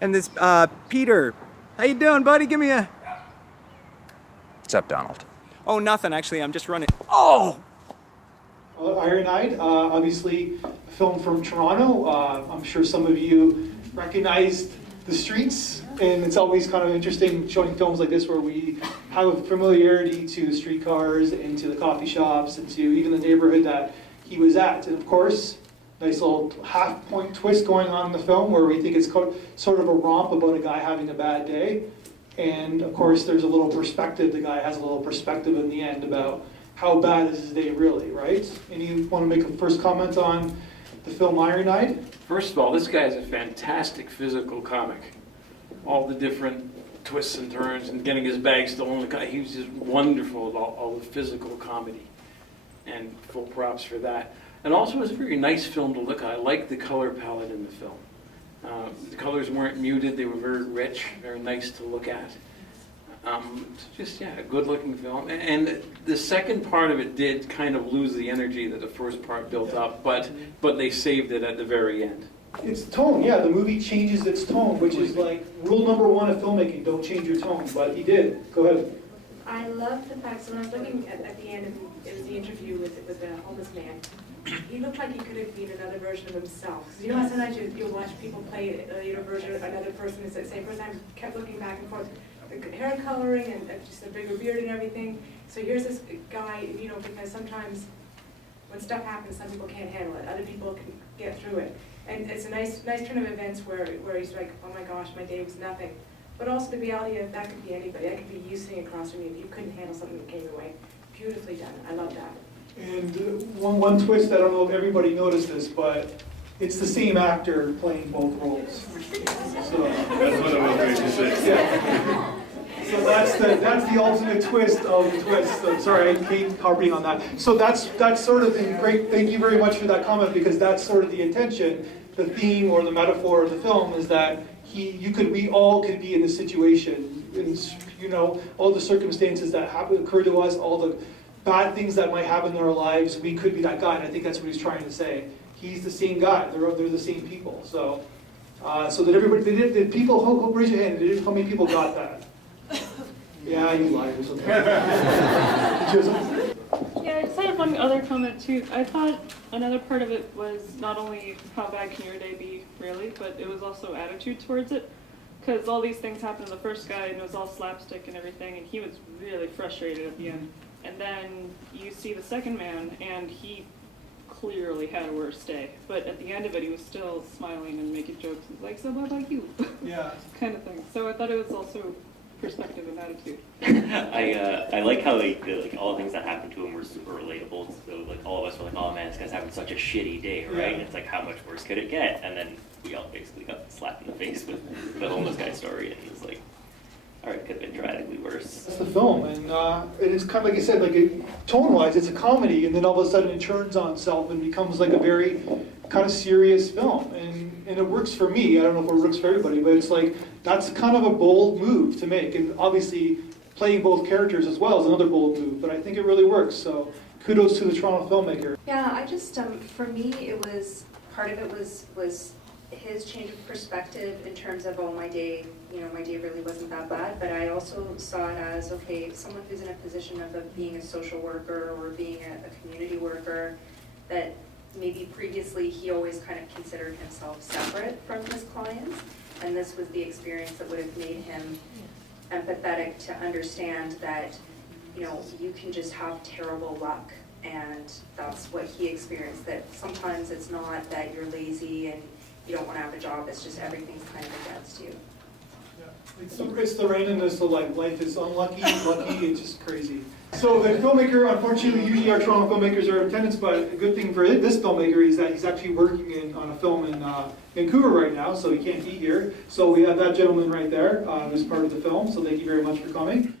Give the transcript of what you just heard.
And this, Peter. How you doing, buddy? Give me a... What's up, Donald? Oh, nothing, actually. I'm just running... Oh! Ironied, obviously a film from Toronto. I'm sure some of you recognized the streets, and it's always kind of interesting showing films like this where we have a familiarity to the streetcars and to the coffee shops and to even the neighborhood that he was at. And of course, nice little half-point twist going on in the film where we think it's sort of a romp about a guy having a bad day. And of course, there's a little perspective. The guy has a little perspective in the end about how bad is his day really, right? And you want to make a first comment on the film Ironied? First of all, this guy is a fantastic physical comic. All the different twists and turns and getting his bag stolen. He was just wonderful at all the physical comedy. And full props for that. And also it was a very nice film to look at. I liked the color palette in the film. The colors weren't muted, they were very rich, very nice to look at. Just, yeah, a good-looking film. And the second part of it did kind of lose the energy that the first part built up, but they saved it at the very end. It's tone, yeah, the movie changes its tone, which is like rule number one of filmmaking, don't change your tone, but he did. Go ahead. I love the fact, so when I was looking at the end, it was the interview with the homeless man, he looked like he could have been another version of himself. So you know how sometimes you'll watch people play a version of another person, it's the same person, I kept looking back and forth. The hair coloring and just a bigger beard and everything. So here's this guy, you know, because sometimes when stuff happens, some people can't handle it. Other people can get through it. And it's a nice turn of events where he's like, oh my gosh, my day was nothing. But also the reality of that could be anybody. That could be you sitting across from you if you couldn't handle something that came your way. Beautifully done. I love that. And one twist, I don't know if everybody noticed this, but it's the same actor playing both roles. So, That's what I was going to say. yeah. So that's the ultimate twist of the twist. I'm sorry, I hate harping on that. So that's sort of the great. Thank you very much for that comment, because that's sort of the intention, the theme or the metaphor of the film is that we all could be in this situation, and you know all the circumstances that occur to us, all the bad things that might happen in our lives. We could be that guy, and I think that's what he's trying to say. He's the same guy. They're the same people. So so that everybody did people raise your hand. How many people got that? Yeah, you liars. Yeah, I just had one other comment too. I thought another part of it was not only how bad can your day be, really, but it was also attitude towards it. Because all these things happened to the first guy, and it was all slapstick and everything, and he was really frustrated at the end. And then you see the second man, and he clearly had a worse day. But at the end of it, he was still smiling and making jokes. He's like, so what about you? Yeah. Kind of thing. So I thought it was also perspective and attitude. I like how like all the things that happened to him were super relatable. So like all of us were like, oh man, this guy's having such a shitty day, right? Yeah. And it's like, how much worse could it get? And then we all basically got slapped in the face with the homeless guy story, and it's like, all right, could have been dramatically worse. That's the film, and it's kind of like I said, like tone-wise, it's a comedy, and then all of a sudden it turns on itself and becomes like a very kind of serious film, and it works for me. I don't know if it works for everybody, but it's like that's kind of a bold move to make, and obviously playing both characters as well is another bold move. But I think it really works. So kudos to the Toronto filmmaker. Yeah, I just for me it was part of it was his change of perspective in terms of, oh, my day, you know, my day really wasn't that bad, but I also saw it as, okay, someone who's in a position of being a social worker or being a community worker, that maybe previously he always kind of considered himself separate from his clients, and this was the experience that would have made him empathetic to understand that, you know, you can just have terrible luck, and that's what he experienced, that sometimes it's not that you're lazy and you don't want to have a job, it's just everything's kind of against you. Yeah. It's the randomness of life. Life is unlucky, lucky, it's just crazy. So the filmmaker, unfortunately, usually our Toronto filmmakers are in attendance, but a good thing for this filmmaker is that he's actually working on a film in Vancouver right now, so he can't be here. So we have that gentleman right there who's part of the film, so thank you very much for coming.